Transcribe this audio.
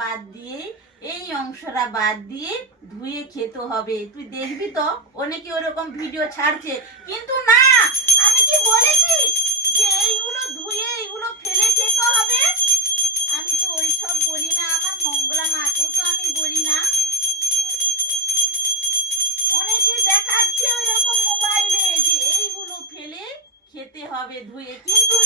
বাদ দিয়ে এই অংশটা বাদ দিয়ে ধুয়ে খেতে হবে। তুই দেখবি তো অনেকে ওরকম ভিডিও ছাড়ছে, কিন্তু না, আমি কি বলেছি যে এইগুলো ধুয়ে এইগুলো ফেলে খেতে হবে? আমি তো ওইসব বলি না, আমার মঙ্গলা মাকেও তো আমি বলি না। অনেকে দেখাচ্ছে ওইরকম মোবাইলে যে এইগুলো ফেলে খেতে হবে ধুয়ে, কিন্তু